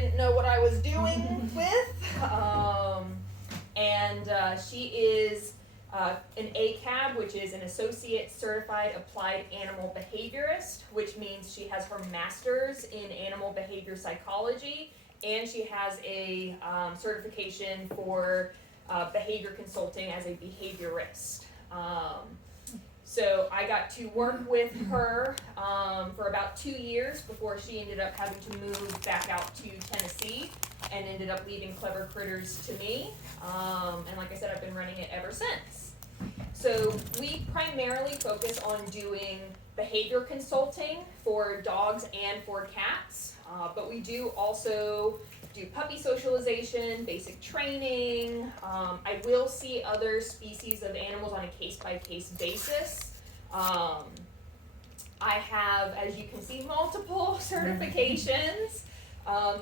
didn't know what I was doing with. She is an ACAB, which is an Associate Certified Applied Animal Behaviorist, which means she has her master's in animal behavior psychology, and she has a certification for behavior consulting as a behaviorist. So I got to work with her for about 2 years before she ended up having to move back out to Tennessee and ended up leaving Clever Critters to me. And like I said, I've been running it ever since. So we primarily focus on doing behavior consulting for dogs and for cats, but we do also do puppy socialization, basic training. I will see other species of animals on a case-by-case basis. I have, as you can see, multiple certifications.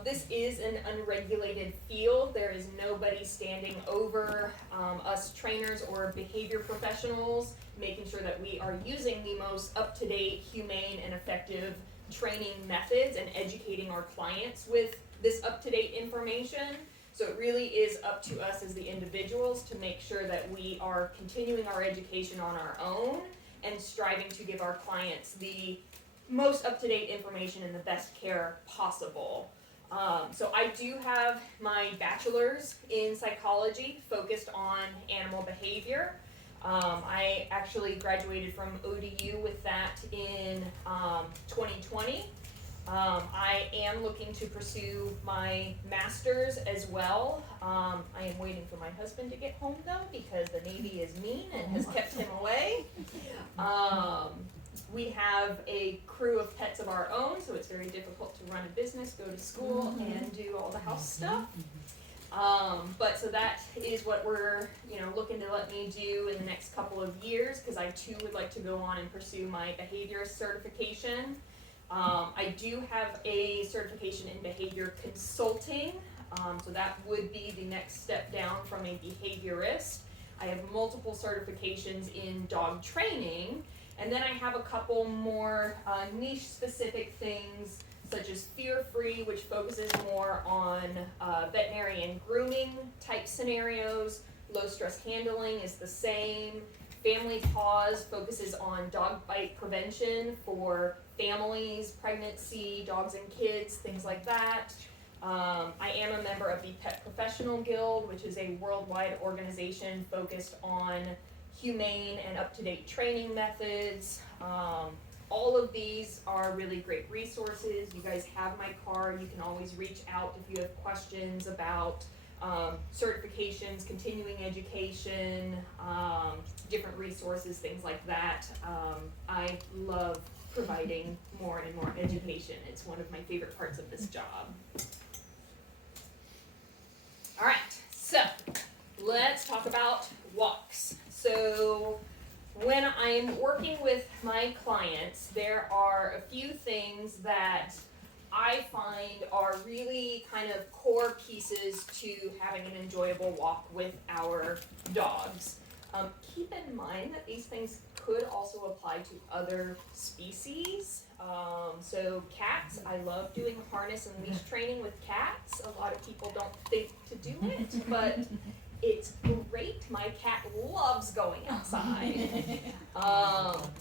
This is an unregulated field. There is nobody standing over us trainers or behavior professionals, making sure that we are using the most up-to-date, humane, and effective training methods and educating our clients with this up-to-date information. So it really is up to us as the individuals to make sure that we are continuing our education on our own and striving to give our clients the most up-to-date information and the best care possible. So I do have my bachelor's in psychology focused on animal behavior. I actually graduated from ODU with that in 2020. I am looking to pursue my master's as well. I am waiting for my husband to get home though, because the Navy is mean and has kept him away. We have a crew of pets of our own, so it's very difficult to run a business, go to school, and do all the house stuff. But so that is what we're, looking to let me do in the next couple of years, because I too would like to go on and pursue my behaviorist certification. I do have a certification in behavior consulting, so that would be the next step down from a behaviorist. I have multiple certifications in dog training, and then I have a couple more niche specific things, such as Fear Free, which focuses more on veterinary and grooming type scenarios. Low stress handling is the same. Family Paws focuses on dog bite prevention for families, pregnancy, dogs and kids, things like that. I am a member of the Pet Professional Guild, which is a worldwide organization focused on humane and up-to-date training methods. All of these are really great resources. You guys have my card. You can always reach out if you have questions about certifications, continuing education, different resources, things like that. I love providing more and more education. It's one of my favorite parts of this job. All right, so let's talk about walks. So when I'm working with my clients, there are a few things that I find are really kind of core pieces to having an enjoyable walk with our dogs. Keep in mind that these things could also apply to other species. So cats, I love doing harness and leash training with cats. A lot of people don't think to do it, but it's great. My cat loves going outside.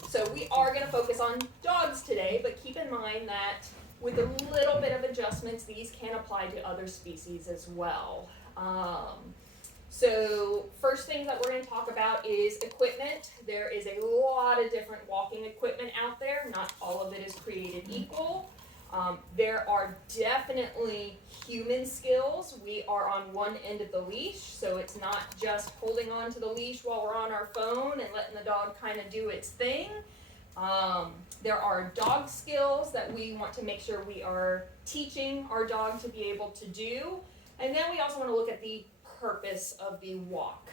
So we are going to focus on dogs today, but keep in mind that with a little bit of adjustments, these can apply to other species as well. So first thing that we're going to talk about is equipment. There is a lot of different walking equipment out there. Not all of it is created equal. There are definitely human skills. We are on one end of the leash, so it's not just holding on to the leash while we're on our phone and letting the dog kind of do its thing. There are dog skills that we want to make sure we are teaching our dog to be able to do. And then we also want to look at the purpose of the walk,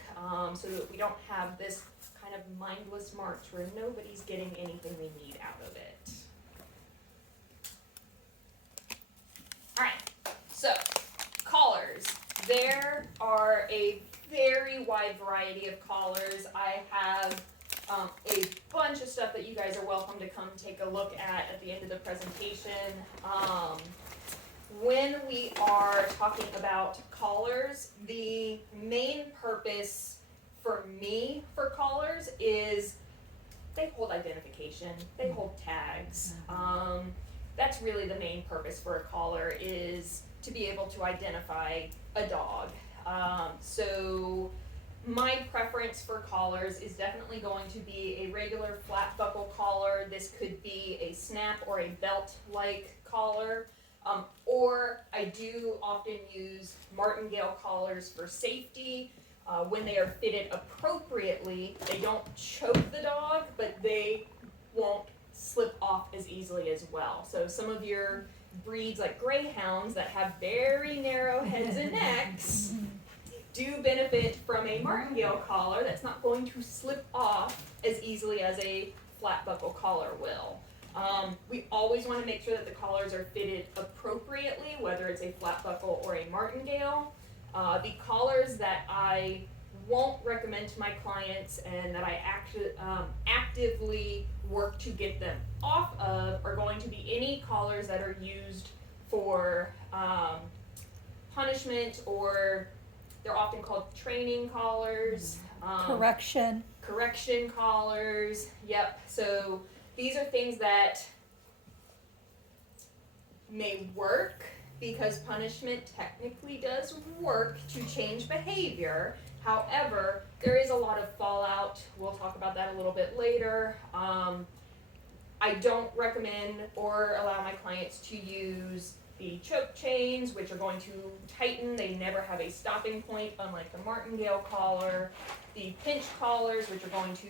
so that we don't have this kind of mindless march where nobody's getting anything they need out of it. All right, so collars. There are a very wide variety of collars. I have a bunch of stuff that you guys are welcome to come take a look at the end of the presentation. When we are talking about collars, the main purpose for me for collars is they hold identification, they hold tags. That's really the main purpose for a collar, is to be able to identify a dog. So my preference for collars is definitely going to be a regular flat buckle collar. This could be a snap or a belt-like collar. Or I do often use martingale collars for safety. When they are fitted appropriately, they don't choke the dog, but they won't slip off as easily as well. So some of your breeds like greyhounds that have very narrow heads and necks do benefit from a martingale collar that's not going to slip off as easily as a flat buckle collar will. We always want to make sure that the collars are fitted appropriately, whether it's a flat buckle or a martingale. The collars that I won't recommend to my clients and that I actively work to get them off of are going to be any collars that are used for punishment, or they're often called training collars. Correction collars, yep. So these are things that may work because punishment technically does work to change behavior. However, there is a lot of fallout. We'll talk about that a little bit later. I don't recommend or allow my clients to use the choke chains, which are going to tighten. They never have a stopping point, unlike the martingale collar. The pinch collars, which are going to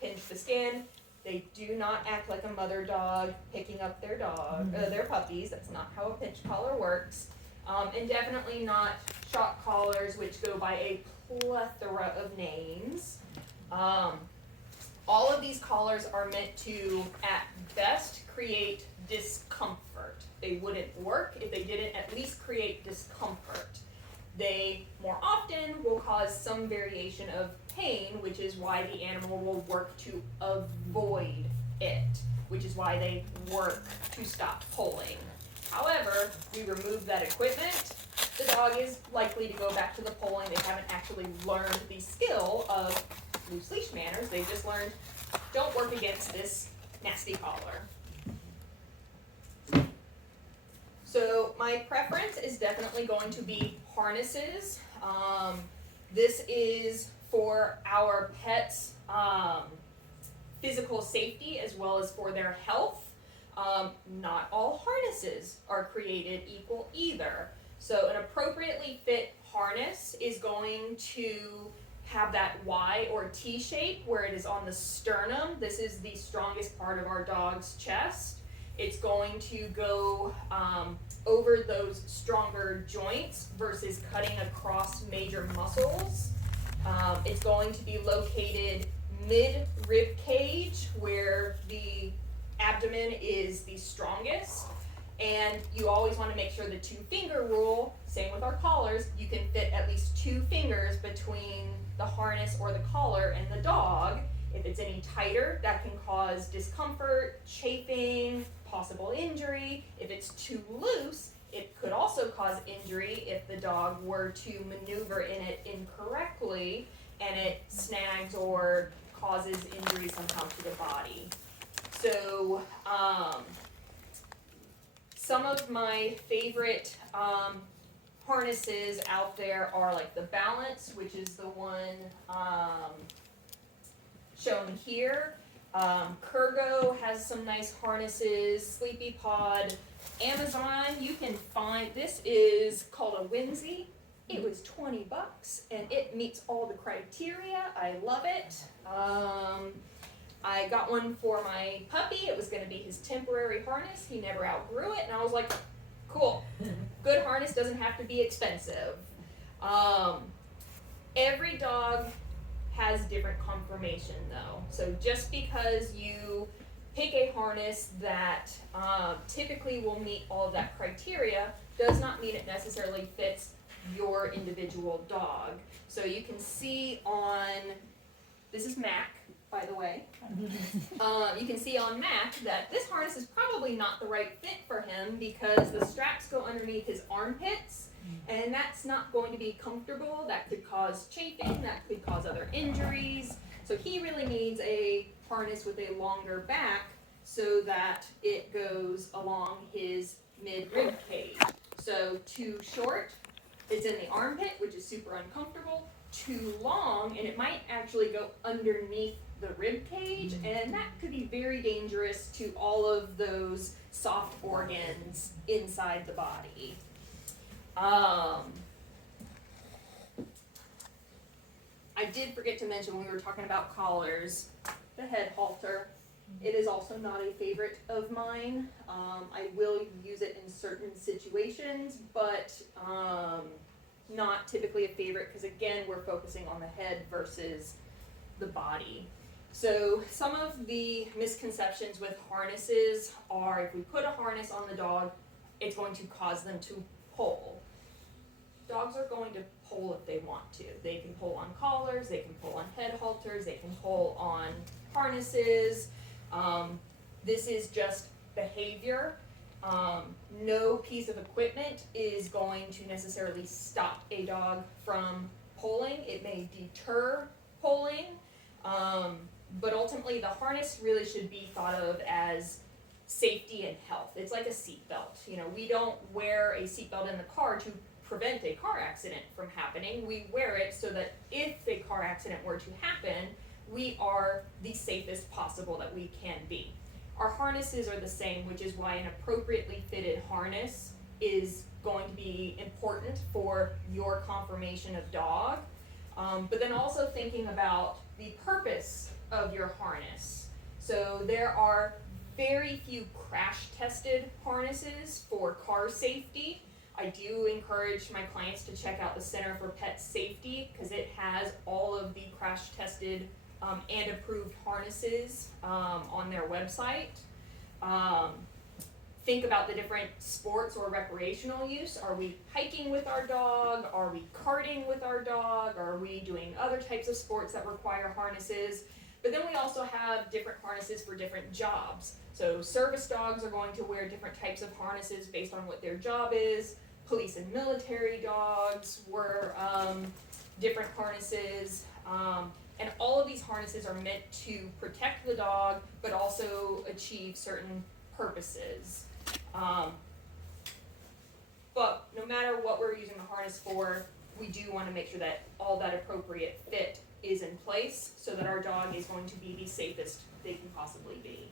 pinch the skin. They do not act like a mother dog picking up their their puppies. That's not how a pinch collar works. And definitely not shock collars, which go by a plethora of names. All of these collars are meant to, at best, create discomfort. They wouldn't work if they didn't at least create discomfort. They more often will cause some variation of pain, which is why the animal will work to avoid it, which is why they work to stop pulling. However, we remove that equipment, the dog is likely to go back to the pulling. They haven't actually learned the skill of loose leash manners. They've just learned, don't work against this nasty collar. So my preference is definitely going to be harnesses. This is for our pets' physical safety as well as for their health. Not all harnesses are created equal either. So an appropriately fit harness is going to have that Y or T shape where it is on the sternum. This is the strongest part of our dog's chest. It's going to go over those stronger joints versus cutting across major muscles. It's going to be located mid-rib cage where the abdomen is the strongest. And you always want to make sure the 2-finger rule, same with our collars, you can fit at least 2 fingers between the harness or the collar and the dog. If it's any tighter, that can cause discomfort, chafing, possible injury. If it's too loose, it could also cause injury if the dog were to maneuver in it incorrectly and it snags or causes injury somehow to the body. So, some of my favorite harnesses out there are like the Balance, which is the one shown here. Kurgo has some nice harnesses. Sleepy Pod. Amazon, you can find, this is called a Whimsy. It was $20 and it meets all the criteria. I love it. I got one for my puppy. It was going to be his temporary harness. He never outgrew it, and I was like, cool. Good harness doesn't have to be expensive. Every dog has different conformation though. So just because you pick a harness that typically will meet all of that criteria does not mean it necessarily fits your individual dog. So you can see on, this is Mac, by the way. You can see on Mac that this harness is probably not the right fit for him because the straps go underneath his armpits And that's not going to be comfortable. That could cause chafing, that could cause other injuries. So he really needs a harness with a longer back so that it goes along his mid-rib cage. So too short, it's in the armpit, which is super uncomfortable. Too long, and it might actually go underneath the rib cage, and that could be very dangerous to all of those soft organs inside the body. I did forget to mention when we were talking about collars, the head halter. It is also not a favorite of mine. I will use it in certain situations, but not typically a favorite because again, we're focusing on the head versus the body. So some of the misconceptions with harnesses are if we put a harness on the dog, it's going to cause them to pull. Dogs are going to pull if they want to. They can pull on collars, they can pull on head halters, they can pull on harnesses. This is just behavior. No piece of equipment is going to necessarily stop a dog from pulling. It may deter pulling, but ultimately the harness really should be thought of as safety and health. It's like a seatbelt. You know, we don't wear a seatbelt in the car to prevent a car accident from happening. We wear it so that if a car accident were to happen, we are the safest possible that we can be. Our harnesses are the same, which is why an appropriately fitted harness is going to be important for your conformation of dog. But then also thinking about the purpose of your harness. So there are very few crash tested harnesses for car safety. I do encourage my clients to check out the Center for Pet Safety because it has all of the crash tested and approved harnesses on their website. Think about the different sports or recreational use. Are we hiking with our dog? Are we karting with our dog? Are we doing other types of sports that require harnesses? But then we also have different harnesses for different jobs. So service dogs are going to wear different types of harnesses based on what their job is. Police and military dogs wear different harnesses. And all of these harnesses are meant to protect the dog, but also achieve certain purposes. But no matter what we're using the harness for, we do want to make sure that all that appropriate fit is in place so that our dog is going to be the safest they can possibly be.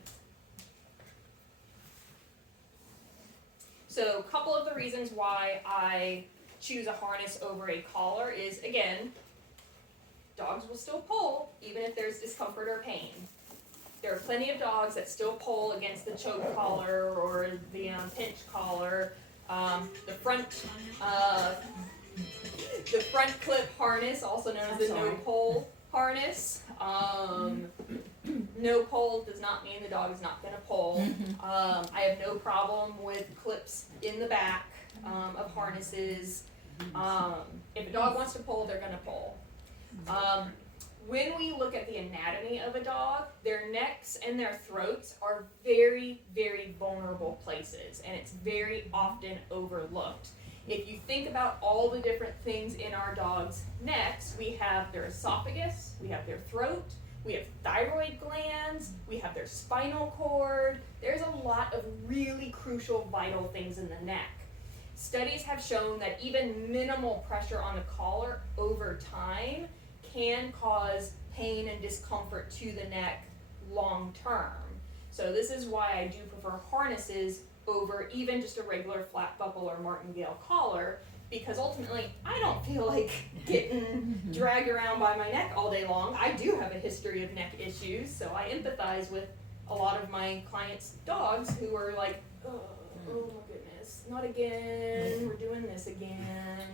So a couple of the reasons why I choose a harness over a collar is, again, dogs will still pull even if there's discomfort or pain. There are plenty of dogs that still pull against the choke collar or the pinch collar. The front clip harness, also known as the no pull harness. No pull does not mean the dog is not going to pull. I have no problem with clips in the back of harnesses. If a dog wants to pull, they're going to pull. When we look at the anatomy of a dog, their necks and their throats are very, very vulnerable places, and it's very often overlooked. If you think about all the different things in our dog's necks, we have their esophagus, we have their throat, we have thyroid glands, we have their spinal cord. There's a lot of really crucial, vital things in the neck. Studies have shown that even minimal pressure on the collar over time can cause pain and discomfort to the neck long term. So this is why I do prefer harnesses over even just a regular flat buckle or martingale collar, because ultimately I don't feel like getting dragged around by my neck all day long. I do have a history of neck issues, so I empathize with a lot of my clients' dogs who are like, oh my goodness, not again, we're doing this again.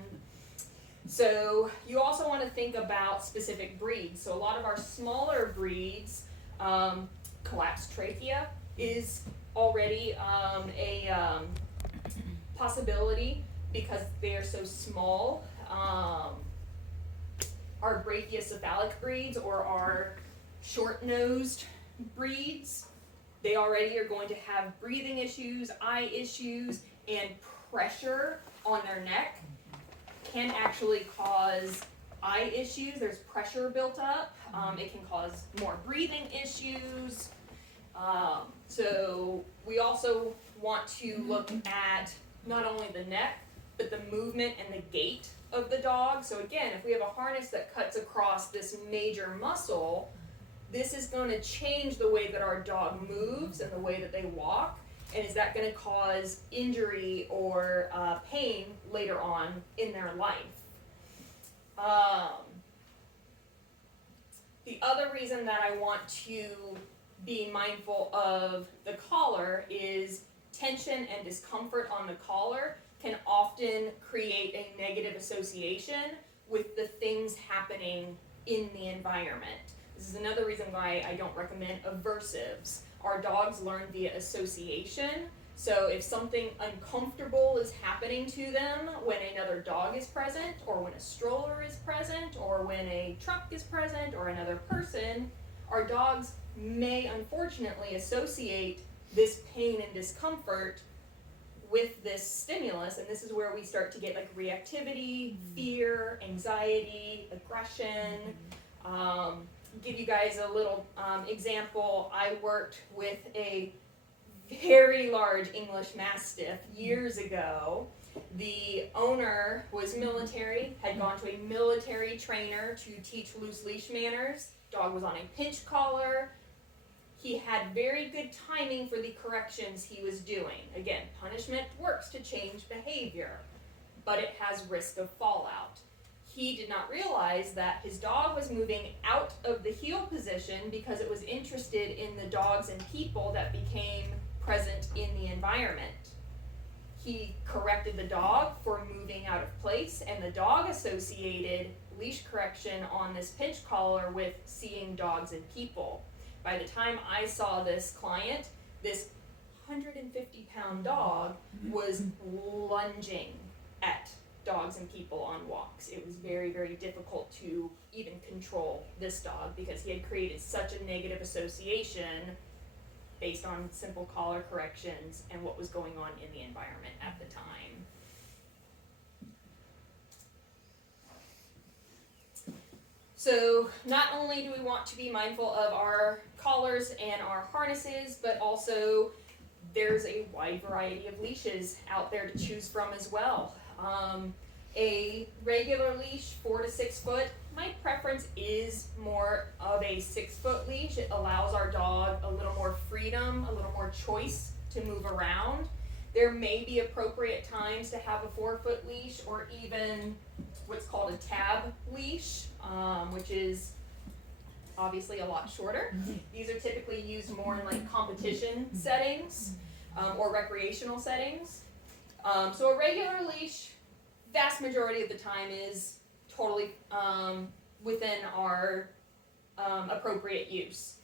So you also want to think about specific breeds. So a lot of our smaller breeds, collapsed trachea is already a possibility because they are so small. Our brachiocephalic breeds or our short-nosed breeds, they already are going to have breathing issues, eye issues, and pressure on their neck. can actually cause eye issues. There's pressure built up. It can cause more breathing issues. So we also want to look at not only the neck, but the movement and the gait of the dog. So again, if we have a harness that cuts across this major muscle, this is going to change the way that our dog moves and the way that they walk. And is that going to cause injury or pain later on in their life? The other reason that I want to be mindful of the collar is tension and discomfort on the collar can often create a negative association with the things happening in the environment. This is another reason why I don't recommend aversives. Our dogs learn via association. So if something uncomfortable is happening to them when another dog is present, or when a stroller is present, or when a truck is present, or another person, our dogs may unfortunately associate this pain and discomfort with this stimulus, and this is where we start to get like reactivity, fear, anxiety, aggression. Give you guys a little example. I worked with a very large English Mastiff years ago. The owner was military, had gone to a military trainer to teach loose leash manners. Dog was on a pinch collar. He had very good timing for the corrections he was doing. Again, punishment works to change behavior, but it has risk of fallout. He did not realize that his dog was moving out of the heel position because it was interested in the dogs and people that became present in the environment. He corrected the dog for moving out of place, and the dog associated leash correction on this pinch collar with seeing dogs and people. By the time I saw this client, this 150-pound dog was lunging at dogs and people on walks. It was very, very difficult to even control this dog because he had created such a negative association based on simple collar corrections and what was going on in the environment at the time. So not only do we want to be mindful of our collars and our harnesses, but also there's a wide variety of leashes out there to choose from as well. A regular leash, 4 to 6 foot, my preference is more of a 6 foot leash. It allows our dog a little more freedom, a little more choice to move around. There may be appropriate times to have a 4 foot leash, or even what's called a tab leash, which is obviously a lot shorter. These are typically used more in like competition settings or recreational settings. So a regular leash, vast majority of the time, is totally within our appropriate use.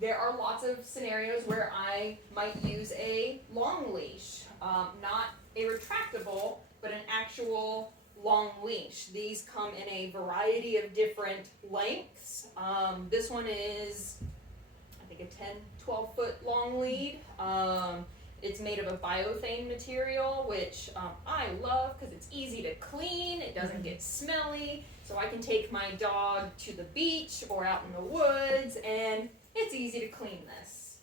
There are lots of scenarios where I might use a long leash, not a retractable, but an actual long leash. These come in a variety of different lengths. This one is, I think, a 10, 12 foot long lead. It's made of a biothane material, which I love because it's easy to clean, it doesn't get smelly, so I can take my dog to the beach or out in the woods, and it's easy to clean this.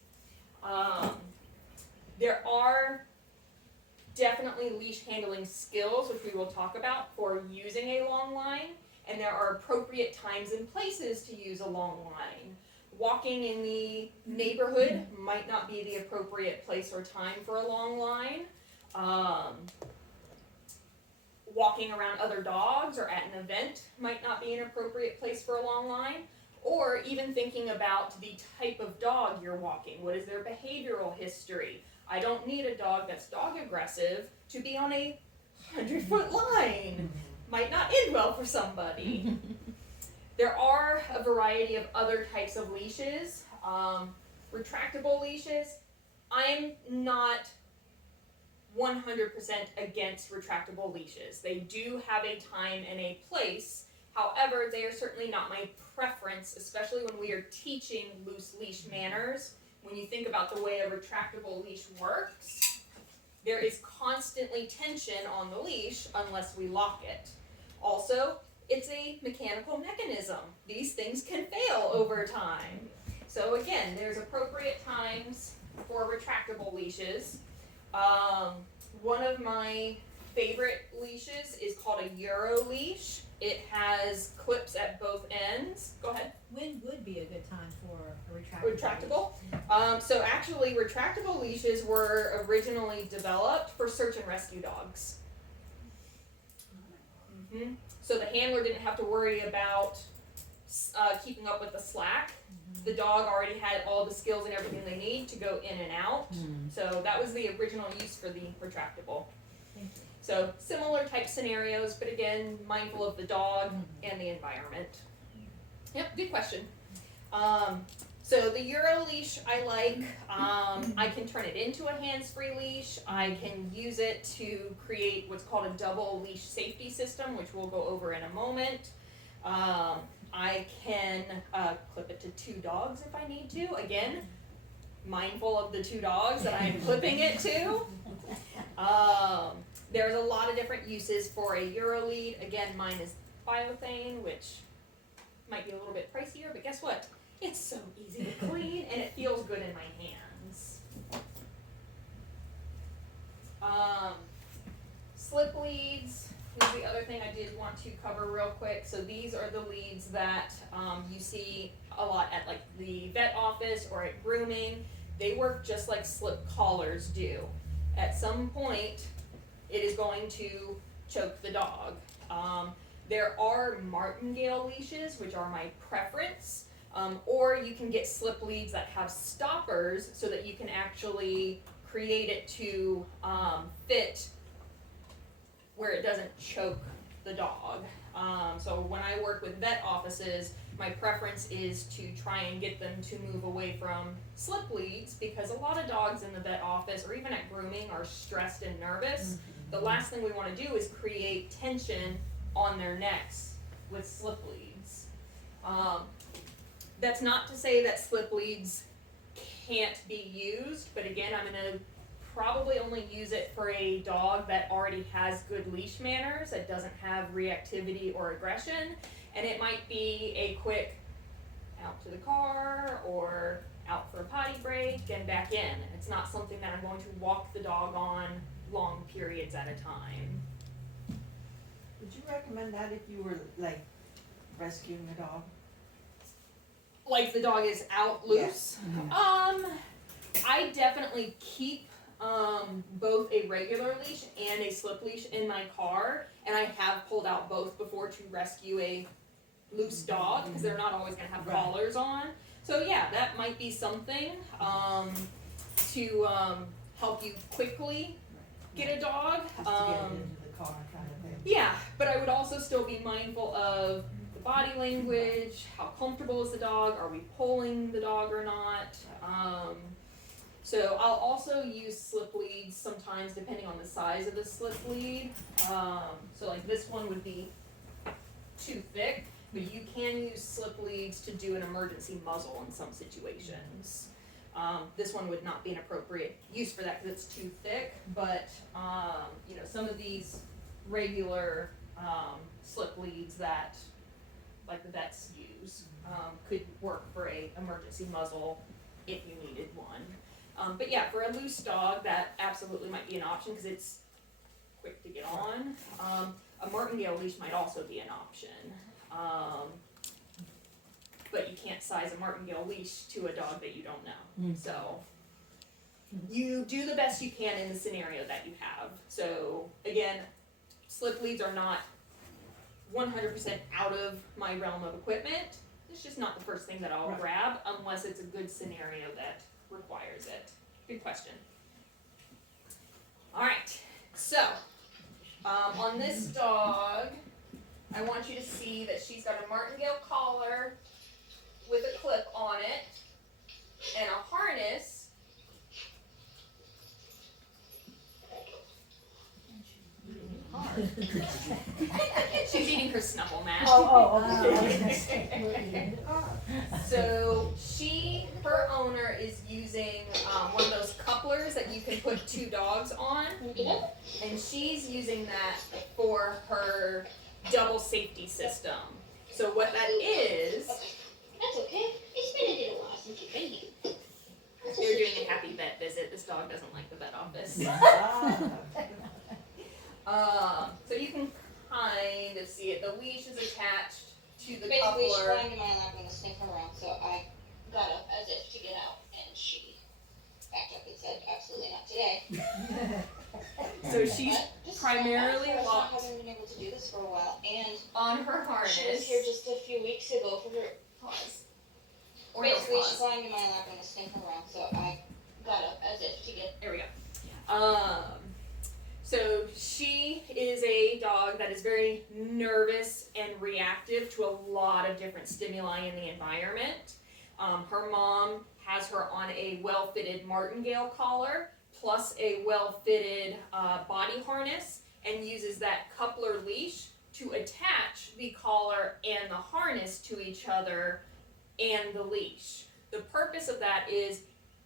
There are definitely leash handling skills, which we will talk about, for using a long line, and there are appropriate times and places to use a long line. Walking in the neighborhood might not be the appropriate place or time for a long line. Walking around other dogs or at an event might not be an appropriate place for a long line. Or even thinking about the type of dog you're walking. What is their behavioral history? I don't need a dog that's dog aggressive to be on a 100-foot line. Might not end well for somebody. There are a variety of other types of leashes. Retractable leashes, I'm not 100% against retractable leashes. They do have a time and a place. However, they are certainly not my preference, especially when we are teaching loose leash manners. When you think about the way a retractable leash works, there is constantly tension on the leash unless we lock it. Also, it's a mechanical mechanism. These things can fail over time. So again, there's appropriate times for retractable leashes. One of my favorite leashes is called a Euro leash. It has clips at both ends. Go ahead. When would be a good time for a Retractable? So actually, retractable leashes were originally developed for search and rescue dogs. Mm-hmm. So the handler didn't have to worry about keeping up with the slack. The dog already had all the skills and everything they need to go in and out. So that was the original use for the retractable. So similar type scenarios, but again, mindful of the dog and the environment. Yep, good question. So the Euro leash I like. I can turn it into a hands-free leash. I can use it to create what's called a double leash safety system, which we'll go over in a moment. I can clip it to 2 dogs if I need to. Again, mindful of the 2 dogs that I'm clipping it to. There's a lot of different uses for a Euro lead. Again, mine is biothane, which might be a little bit pricier, but guess what? It's so easy to clean and it feels good in my hands. Slip leads is the other thing I did want to cover real quick. So these are the leads that you see a lot at like the vet office or at grooming. They work just like slip collars do. At some point, it is going to choke the dog. There are martingale leashes, which are my preference, or you can get slip leads that have stoppers so that you can actually create it to fit where it doesn't choke the dog. So when I work with vet offices, my preference is to try and get them to move away from slip leads because a lot of dogs in the vet office or even at grooming are stressed and nervous. The last thing we want to do is create tension on their necks with slip leads. That's not to say that slip leads can't be used, but again, I'm going to probably only use it for a dog that already has good leash manners, that doesn't have reactivity or aggression, and it might be a quick out to the car or out for a potty break and back in. It's not something that I'm going to walk the dog on long periods at a time. Would you recommend that if you were like rescuing a dog? Like the dog is out loose? I definitely keep both a regular leash and a slip leash in my car, and I have pulled out both before to rescue a loose dog because they're not always going to have collars on. So yeah, that might be something to help you quickly get a dog. Just to get it into the car kind of thing. Yeah, but I would also still be mindful of the body language, how comfortable is the dog, are we pulling the dog or not. So I'll also use slip leads sometimes depending on the size of the slip lead. So like this one would be too thick, but you can use slip leads to do an emergency muzzle in some situations. This one would not be an appropriate use for that because it's too thick, but you know, some of these regular slip leads that like the vets use could work for a emergency muzzle if you needed one. But yeah, for a loose dog, that absolutely might be an option because it's quick to get on. A martingale leash might also be an option. But you can't size a martingale leash to a dog that you don't know. So you do the best you can in the scenario that you have. So again, slip leads are not 100% out of my realm of equipment. It's just not the first thing that I'll grab unless it's a good scenario that requires it. Good question. All right, so on this dog, I want you to see that she's got a martingale collar with a clip on it and a harness. Hard. She's eating her snuffle mat. So her owner is using one of those couplers that you can put 2 dogs on, and she's using that for her double safety system. So what that is, That's okay. It's been a little while since you've been here. they're doing a happy vet visit. This dog doesn't like the vet office. So you can kind of see it. The leash is attached to the Basically, she coupler. climbed in my lap and was sniffing around, so I got up as if to get out, and she backed up and said, absolutely not today. So she's But this is primarily my first time locked having been able to do this for a while, and on her she was harness. here just a few weeks ago for her Pause. Or no basically, she pause. climbed in my lap and was sniffing around, so I got up as if to get. There we go. So she is a dog that is very nervous and reactive to a lot of different stimuli in the environment. Her mom has her on a well-fitted martingale collar plus a well-fitted body harness and uses that coupler leash to attach the collar and the harness to each other and the leash. The purpose of that is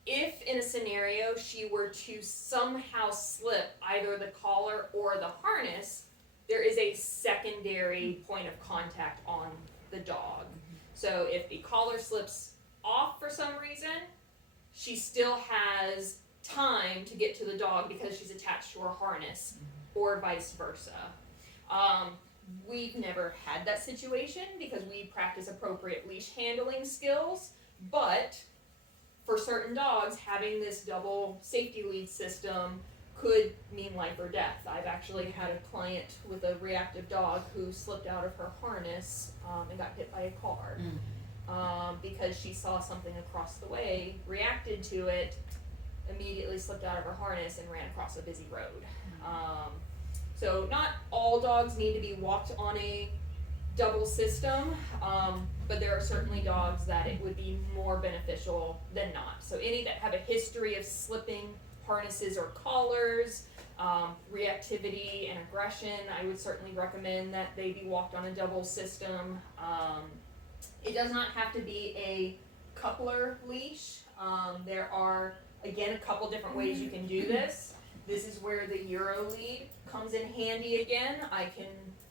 if in a scenario she were to somehow slip either the collar or the harness, there is a secondary point of contact on the dog. So if the collar slips off for some reason, she still has time to get to the dog because she's attached to her harness, or vice versa. We've never had that situation because we practice appropriate leash handling skills, but for certain dogs, having this double safety lead system could mean life or death. I've actually had a client with a reactive dog who slipped out of her harness and got hit by a car because she saw something across the way, reacted to it, immediately slipped out of her harness and ran across a busy road. So not all dogs need to be walked on a double system, but there are certainly dogs that it would be more beneficial than not. So any that have a history of slipping harnesses or collars, reactivity and aggression, I would certainly recommend that they be walked on a double system. It does not have to be a coupler leash. There are, again, a couple different ways you can do this. This is where the Euro lead comes in handy again. I can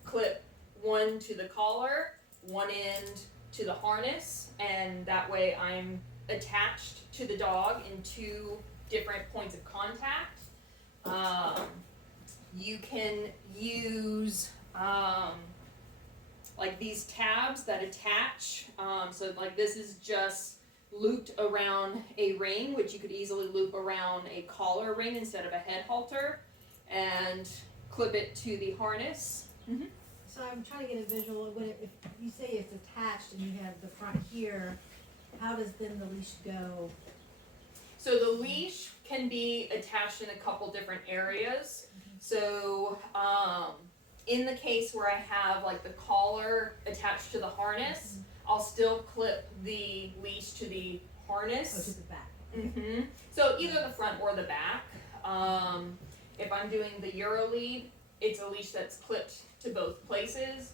clip one to the collar, one end to the harness, and that way I'm attached to the dog in two different points of contact. You can use like these tabs that attach. So like this is just looped around a ring, which you could easily loop around a collar ring instead of a head halter, and clip it to the harness. So I'm trying to get a visual, if you say it's attached and you have the front here, how does then the leash go? So the leash can be attached in a couple different areas. So in the case where I have like the collar attached to the harness, I'll still clip the leash to the harness. Oh, to the back. So either the front or the back. If I'm doing the Euro lead, it's a leash that's clipped to both places.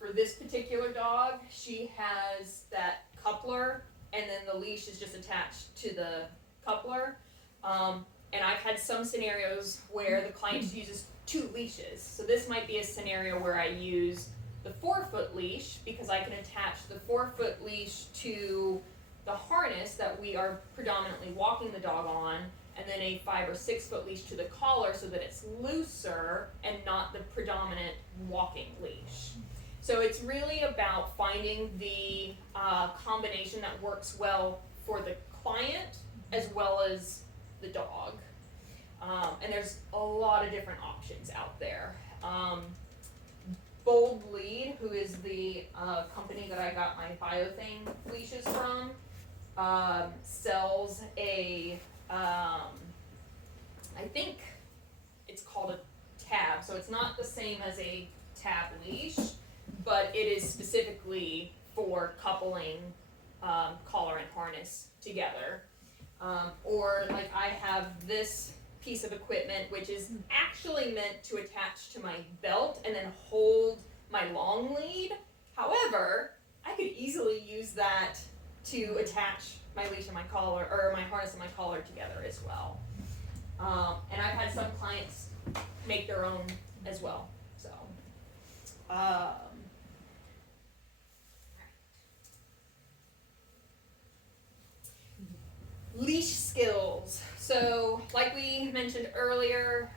For this particular dog, she has that coupler, and then the leash is just attached to the coupler. And I've had some scenarios where the client uses two leashes. So this might be a scenario where I use the 4-foot leash because I can attach the 4-foot leash to the harness that we are predominantly walking the dog on, and then a 5 or 6 foot leash to the collar so that it's looser and not the predominant walking leash. So it's really about finding the combination that works well for the client as well as the dog. And there's a lot of different options out there. Bold Lead, who is the company that I got my Biothane leashes from, sells a I think it's called a tab, so it's not the same as a tab leash, but it is specifically for coupling collar and harness together. Or like I have this piece of equipment which is actually meant to attach to my belt and then hold my long lead. However, I could easily use that to attach my leash and my collar, or my harness and my collar together as well. And I've had some clients make their own as well. So So like we mentioned earlier,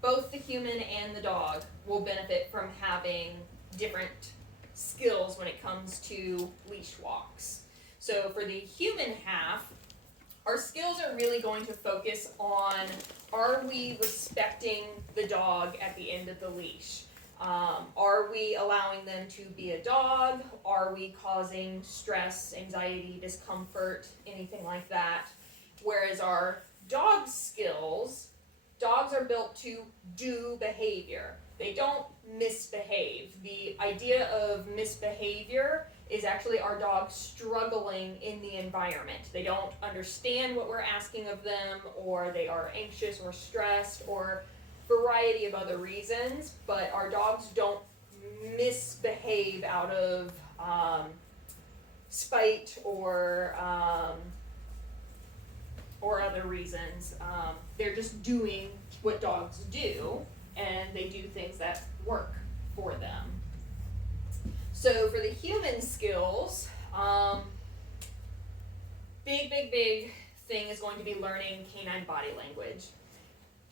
both the human and the dog will benefit from having different skills when it comes to leash walks. So for the human half, our skills are really going to focus on, are we respecting the dog at the end of the leash? Are we allowing them to be a dog? Are we causing stress, anxiety, discomfort, anything like that? Whereas our dog skills, dogs are built to do behavior. They don't misbehave. The idea of misbehavior is actually our dog struggling in the environment. They don't understand what we're asking of them, or they are anxious or stressed, or variety of other reasons, but our dogs don't misbehave out of spite or other reasons. They're just doing what dogs do, and they do things that work for them. So for the human skills, big thing is going to be learning canine body language.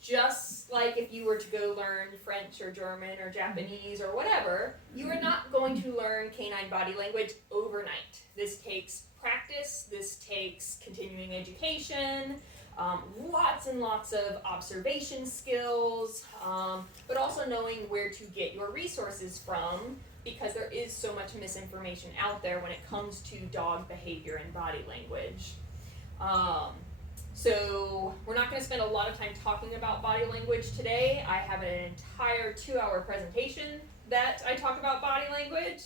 Just like if you were to go learn French or German or Japanese or whatever, you are not going to learn canine body language overnight. This takes practice, this takes continuing education, lots and lots of observation skills, but also knowing where to get your resources from, because there is so much misinformation out there when it comes to dog behavior and body language. So we're not going to spend a lot of time talking about body language today. I have an entire 2-hour presentation that I talk about body language.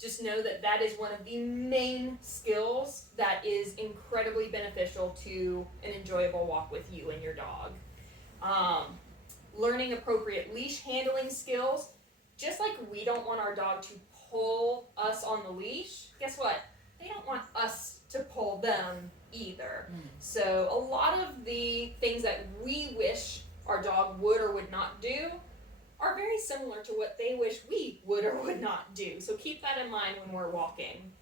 Just know that that is one of the main skills that is incredibly beneficial to an enjoyable walk with you and your dog. Learning appropriate leash handling skills. Just like we don't want our dog to pull us on the leash, guess what? They don't want us to pull them either. So a lot of the things that we wish our dog would or would not do are very similar to what they wish we would or would not do. So keep that in mind when we're walking.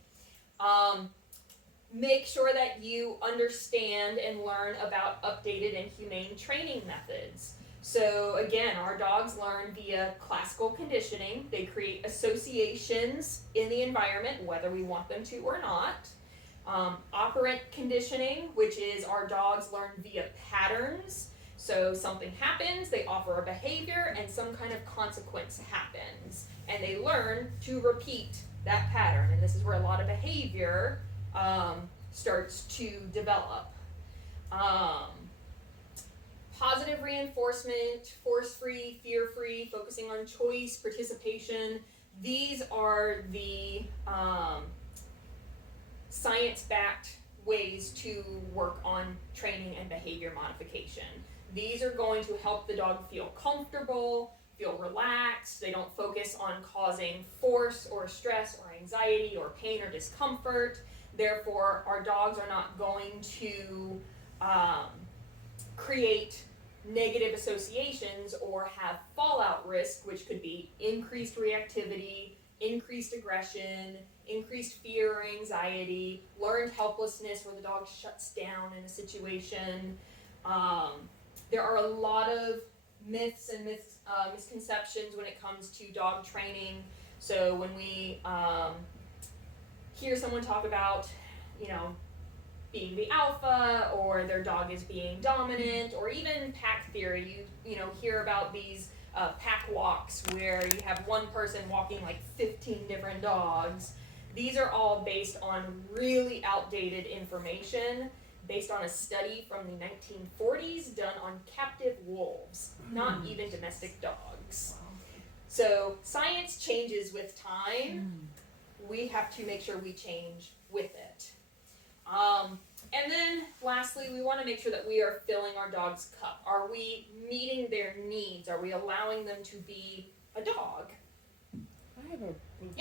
Make sure that you understand and learn about updated and humane training methods. So again, our dogs learn via classical conditioning. They create associations in the environment, whether we want them to or not. Operant conditioning, which is our dogs learn via patterns. So something happens, they offer a behavior, and some kind of consequence happens. And they learn to repeat that pattern. And this is where a lot of behavior starts to develop. Positive reinforcement, force-free, fear-free, focusing on choice, participation. These are the science-backed ways to work on training and behavior modification. These are going to help the dog feel comfortable, feel relaxed. They don't focus on causing force or stress or anxiety or pain or discomfort. Therefore, our dogs are not going to create negative associations or have fallout risk, which could be increased reactivity, increased aggression, increased fear or anxiety, learned helplessness where the dog shuts down in a situation. There are a lot of myths and misconceptions when it comes to dog training. So when we hear someone talk about, being the alpha, or their dog is being dominant, or even pack theory, you hear about these pack walks where you have one person walking like 15 different dogs. These are all based on really outdated information, based on a study from the 1940s done on captive wolves, not even domestic dogs. So science changes with time. We have to make sure we change with it. And then lastly, we want to make sure that we are filling our dog's cup. Are we meeting their needs? Are we allowing them to be a dog? I have a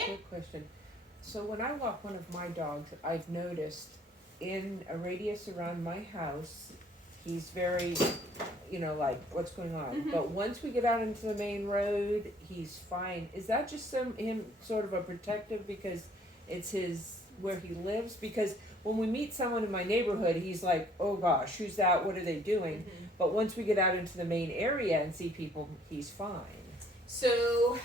quick question. So when I walk one of my dogs, I've noticed in a radius around my house, he's very, like, what's going on? Mm-hmm. But once we get out into the main road, he's fine. Is that just him sort of a protective because it's where he lives? Because when we meet someone in my neighborhood, he's like, oh gosh, who's that? What are they doing? Mhm. But once we get out into the main area and see people, he's fine. So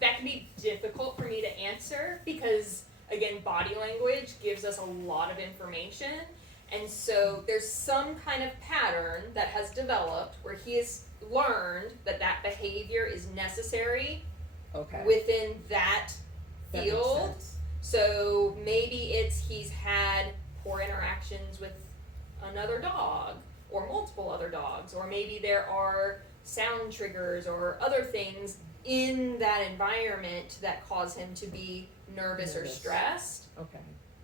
that can be difficult for me to answer because, again, body language gives us a lot of information. And so there's some kind of pattern that has developed where he has learned that that behavior is necessary Okay. within that That makes field. sense. So maybe it's he's had poor interactions with another dog or multiple other dogs, or maybe there are sound triggers or other things in that environment that cause him to be nervous or Nervous. stressed. Okay.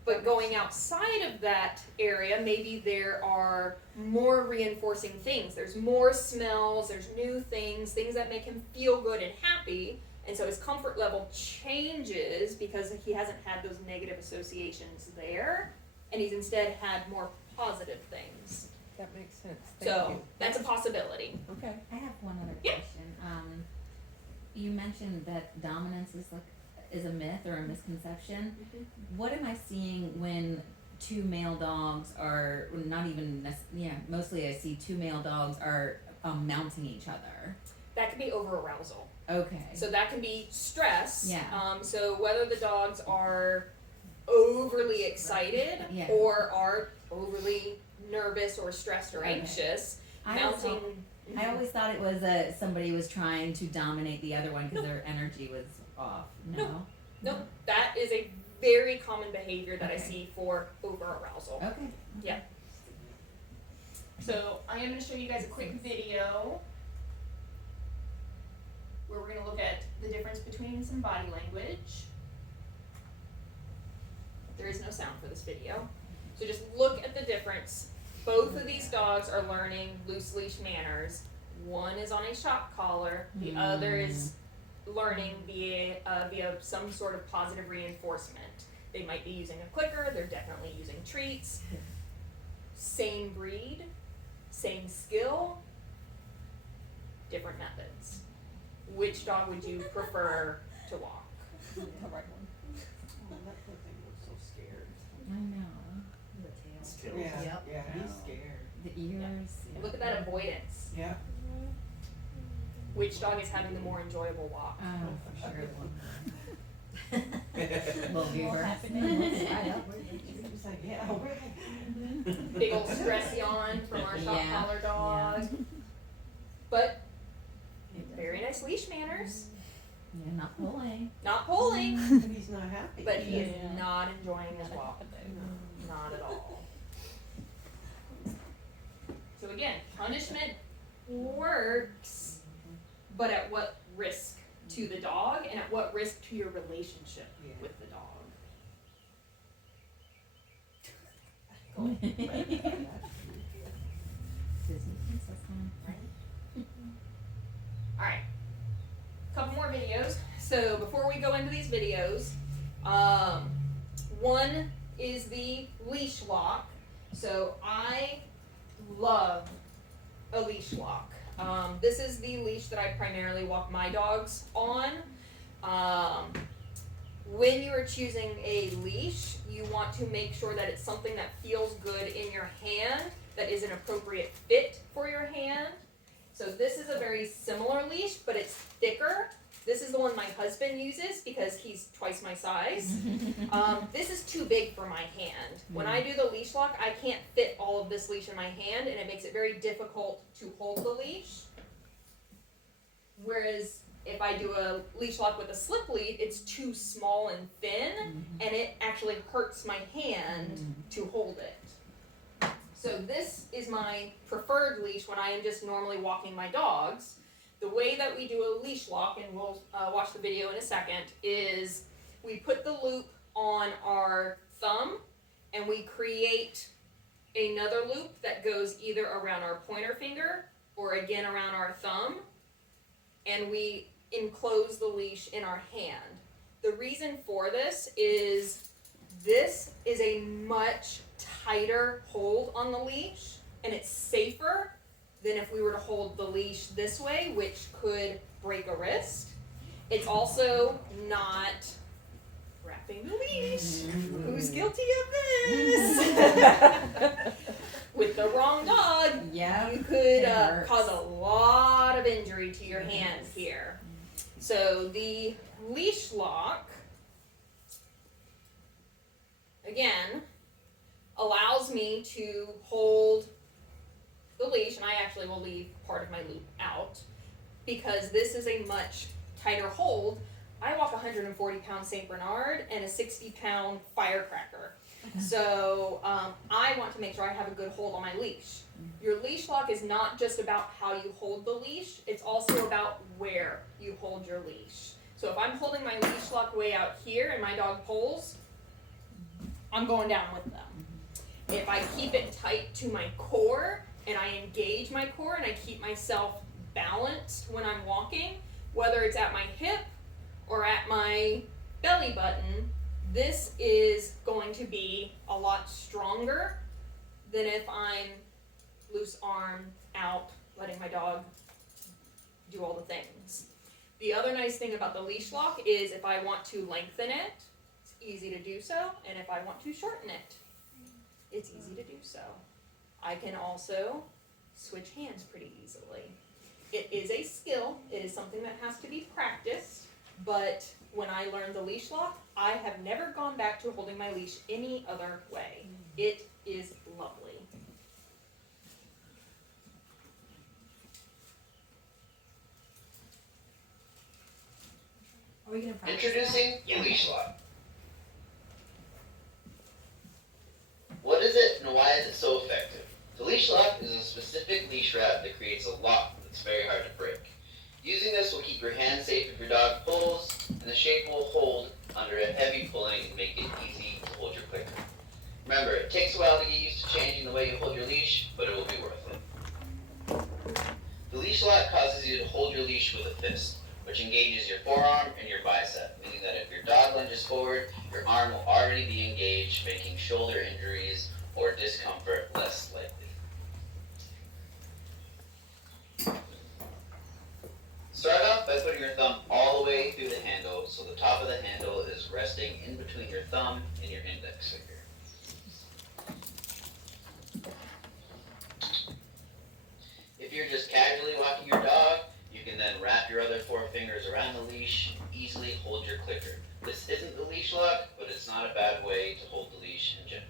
But going outside of that area, maybe there are more reinforcing things. There's more smells, there's new things that make him feel good and happy. And so his comfort level changes because he hasn't had those negative associations there. And he's instead had more positive things. That makes sense. Thank So you. that's a possibility. Okay. I have one other Yeah. question. You mentioned that dominance is a myth or a misconception. What am I seeing when two male dogs are not even mostly I see two male dogs are mounting each other. That could be over arousal. Okay. So that can be stress. Yeah. So whether the dogs are overly excited Yeah. or are overly nervous or stressed or Okay. anxious, I always thought it was somebody was trying to dominate the other one because their energy was off. No. Nope, that is a very common behavior that I Okay. see for over arousal. Okay. Yeah. So I am going to show you guys a quick video where we're going to look at the difference between some body language. There is no sound for this video. So just look at the difference. Both of these dogs are learning loose leash manners. One is on a shock collar, the other is learning via some sort of positive reinforcement. They might be using a clicker, they're definitely using treats. Same breed, same skill, different methods. Which dog would you prefer to walk? Oh, that poor thing looks so scared. I know. The tail. Yeah, Yep. yeah, he's scared. The ears. And look at that avoidance. Yeah. Which dog is having the more enjoyable walk? Oh, for sure. Little viewer. He's like, yeah, all right. Big old stress yawn from our shock Yeah, collar dog. But very nice leash manners. Yeah, not pulling. Not pulling, But he's not happy. but he is not enjoying his walk. Not at all. So again, punishment works, but at what risk to the dog and at what risk to your relationship Yeah. with the dog? Disney princess one. Alright, couple more videos. So before we go into these videos, one is the leash lock. So I love a leash lock. This is the leash that I primarily walk my dogs on. When you are choosing a leash, you want to make sure that it's something that feels good in your hand, that is an appropriate fit for your hand. So this is a very similar leash, but it's thicker. This is the one my husband uses because he's twice my size. This is too big for my hand. When I do the leash lock, I can't fit all of this leash in my hand, and it makes it very difficult to hold the leash. Whereas if I do a leash lock with a slip lead, it's too small and thin, and it actually hurts my hand to hold it. So this is my preferred leash when I am just normally walking my dogs. The way that we do a leash lock, and we'll watch the video in a second, is we put the loop on our thumb and we create another loop that goes either around our pointer finger or again around our thumb, and we enclose the leash in our hand. The reason for this is a much tighter hold on the leash, and it's safer than if we were to hold the leash this way, which could break a wrist. It's also not wrapping the leash. Who's guilty of this? With the wrong dog, Yeah. you could It hurts. cause a lot of injury to your hand here. So the leash lock, again, allows me to hold the leash, and I actually will leave part of my loop out because this is a much tighter hold. I walk a 140-pound St. Bernard and a 60-pound firecracker. So I want to make sure I have a good hold on my leash. Your leash lock is not just about how you hold the leash, it's also about where you hold your leash. So if I'm holding my leash lock way out here and my dog pulls, I'm going down with them. If I keep it tight to my core and I engage my core and I keep myself balanced when I'm walking, whether it's at my hip or at my belly button, this is going to be a lot stronger than if I'm loose arm out, letting my dog do all the things. The other nice thing about the leash lock is if I want to lengthen it, it's easy to do so, and if I want to shorten it, it's easy to do so. I can also switch hands pretty easily. It is a skill, it is something that has to be practiced, but when I learned the leash lock, I have never gone back to holding my leash any other way. It is lovely. Are we gonna practice Introducing the leash lock. What is it and why is it so effective? The leash lock is a specific leash wrap that creates a lock that's very hard to break. Using this will keep your hand safe if your dog pulls, and the shape will hold under a heavy pulling and make it easy to hold your clicker. Remember, it takes a while to get used to changing the way you hold your leash, but it will be worth it. The leash lock causes you to hold your leash with a fist, which engages your forearm and your bicep, meaning that if your dog lunges forward, your arm will already be engaged, making shoulder injuries or discomfort less likely. Start off by putting your thumb all the way through the handle so the top of the handle is resting in between your thumb and your index finger. If you're just casually walking your dog, you can then wrap your other 4 fingers around the leash and easily hold your clicker. This isn't the leash lock, but it's not a bad way to hold the leash in general.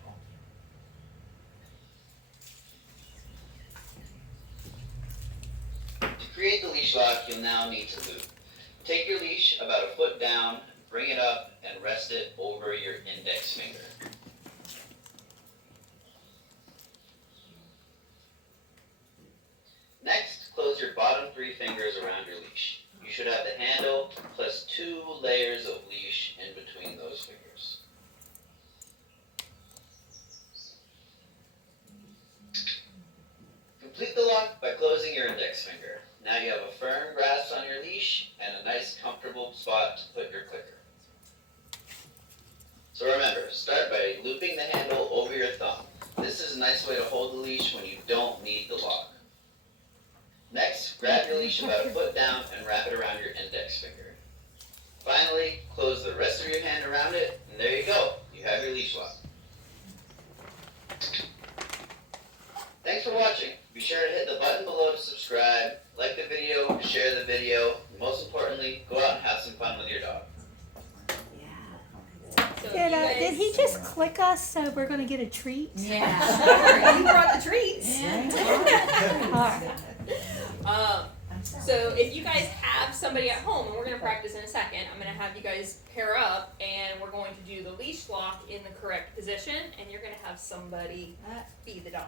To create the leash lock, you'll now need to loop. Take your leash about a foot down, bring it up, and rest it over your index finger. Next, close your bottom 3 fingers around your leash. You should have the handle plus 2 layers of leash in between those fingers. Complete the lock by closing your index finger. Now you have a firm grasp on your leash and a nice comfortable spot to put your clicker. So remember, start by looping the handle over your thumb. This is a nice way to hold the leash when you don't need the lock. Next, grab your leash about a foot down and wrap it around your index finger. Finally, close the rest of your hand around it, and there you go. You have your leash lock. Thanks for watching. Be sure to hit the button below to subscribe, like the video, share the video, and most importantly, go out and have some fun with your dog. So Did he just click us so we're gonna get a treat? Yeah. You brought the treats. Alright. So if you guys have somebody at home, and we're going to practice in a second, I'm going to have you guys pair up, and we're going to do the leash lock in the correct position, and you're going to have somebody be the dog.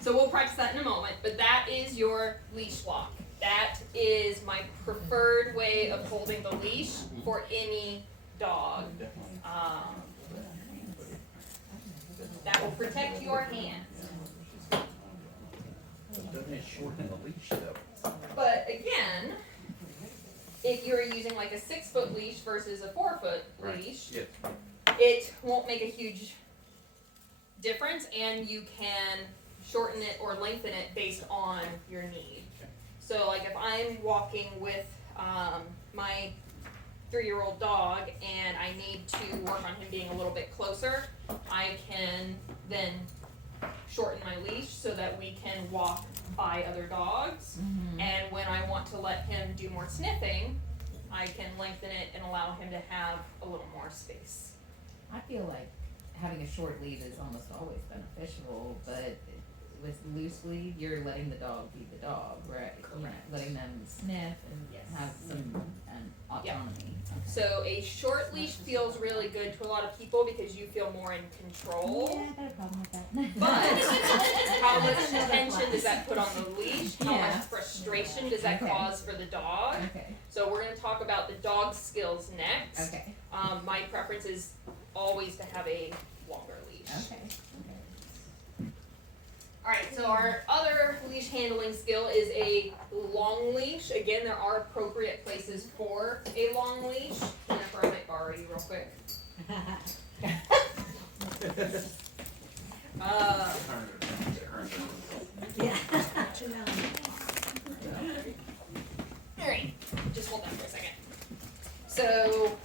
So we'll practice that in a moment, but that is your leash lock. That is my preferred way of holding the leash for any dog. That will protect your hands. Doesn't it shorten the leash though? But again, if you're using like a 6-foot leash versus a 4-foot leash, Yes. it won't make a huge difference, and you can shorten it or lengthen it based on your need. So like if I'm walking with my 3-year-old dog and I need to work on him being a little bit closer, I can then shorten my leash so that we can walk by other dogs. Mhm. And when I want to let him do more sniffing, I can lengthen it and allow him to have a little more space. I feel like having a short lead is almost always beneficial, but with loose lead, you're letting the dog be the dog, right? You know, Correct. letting them sniff and Yes. have some autonomy. Okay. So a short leash feels really good to a lot of people because you feel more in control. Yeah, I got a problem with that. But how much That's another tension class. does that put on the leash? How Yeah. much frustration does that Okay. cause for the dog? Okay. So we're going to talk about the dog skills next. Okay. My preference is always to have a longer leash. Okay. Alright, so our other leash handling skill is a long leash. Again, there are appropriate places for a long leash. Jennifer, I might borrow you real quick. Yeah. Alright, just hold that for a second. So,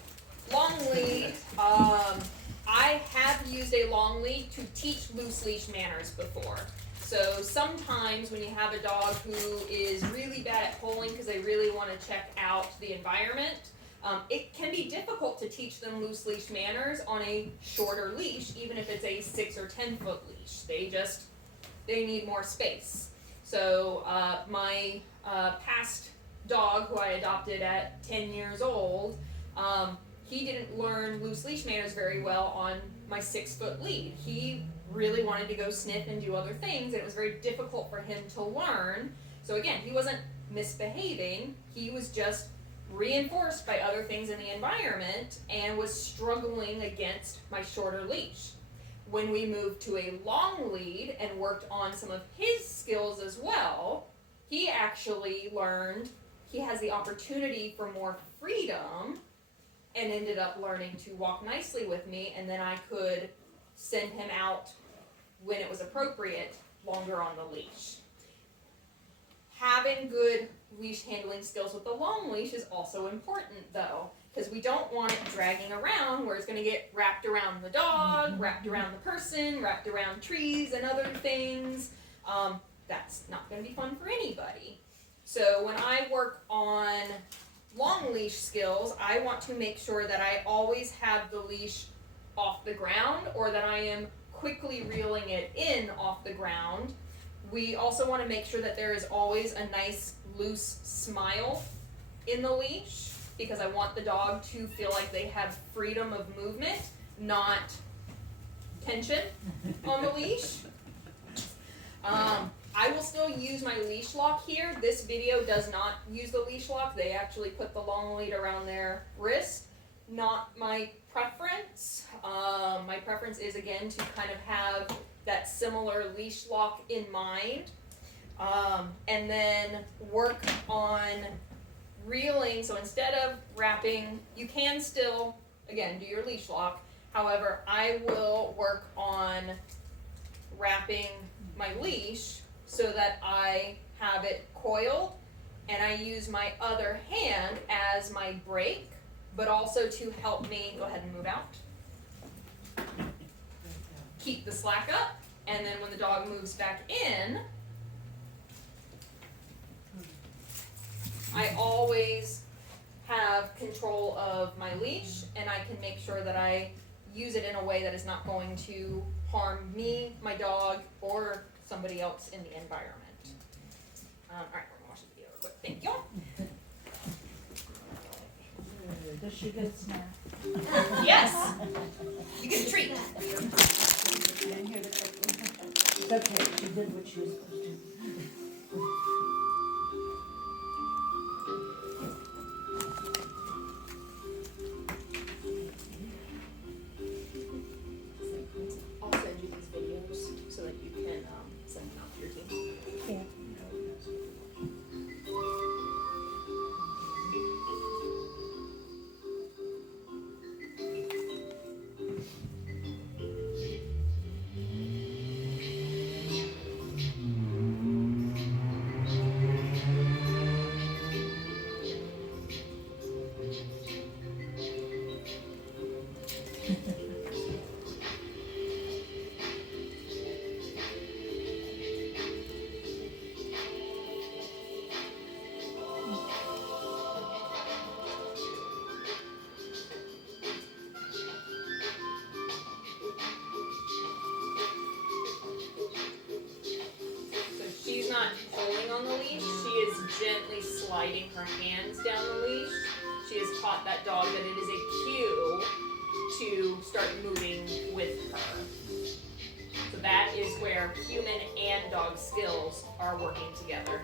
long lead, I have used a long lead to teach loose leash manners before. So sometimes when you have a dog who is really bad at pulling because they really want to check out the environment, it can be difficult to teach them loose leash manners on a shorter leash, even if it's a 6 or 10 foot leash. They need more space. So my past dog who I adopted at 10 years old, he didn't learn loose leash manners very well on my 6 foot lead. He really wanted to go sniff and do other things, and it was very difficult for him to learn. So again, he wasn't misbehaving, he was just reinforced by other things in the environment and was struggling against my shorter leash. When we moved to a long lead and worked on some of his skills as well, he actually learned he has the opportunity for more freedom and ended up learning to walk nicely with me, and then I could send him out when it was appropriate, longer on the leash. Having good leash handling skills with the long leash is also important though, because we don't want it dragging around where it's going to get wrapped around the dog, wrapped around the person, wrapped around trees and other things. That's not going to be fun for anybody. So when I work on long leash skills, I want to make sure that I always have the leash off the ground or that I am quickly reeling it in off the ground. We also want to make sure that there is always a nice loose smile in the leash because I want the dog to feel like they have freedom of movement, not tension on the leash. I will still use my leash lock here. This video does not use the leash lock. They actually put the long lead around their wrist. Not my preference. My preference is again to kind of have that similar leash lock in mind. And then work on reeling. So instead of wrapping, you can still, again, do your leash lock. However, I will work on wrapping my leash so that I have it coiled and I use my other hand as my brake, but also to help me, go ahead and move out, keep the slack up, and then when the dog moves back in, I always have control of my leash and I can make sure that I use it in a way that is not going to harm me, my dog, or somebody else in the environment. Alright, we're gonna watch the video real quick. Thank you. Does she get a snack? Yes! You get a treat. It's okay, she did what she was supposed to do. I'll send you these videos so that you can send them out to your team. Yeah. sliding her hands down the leash, she has taught that dog that it is a cue to start moving with her. So that is where human and dog skills are working together.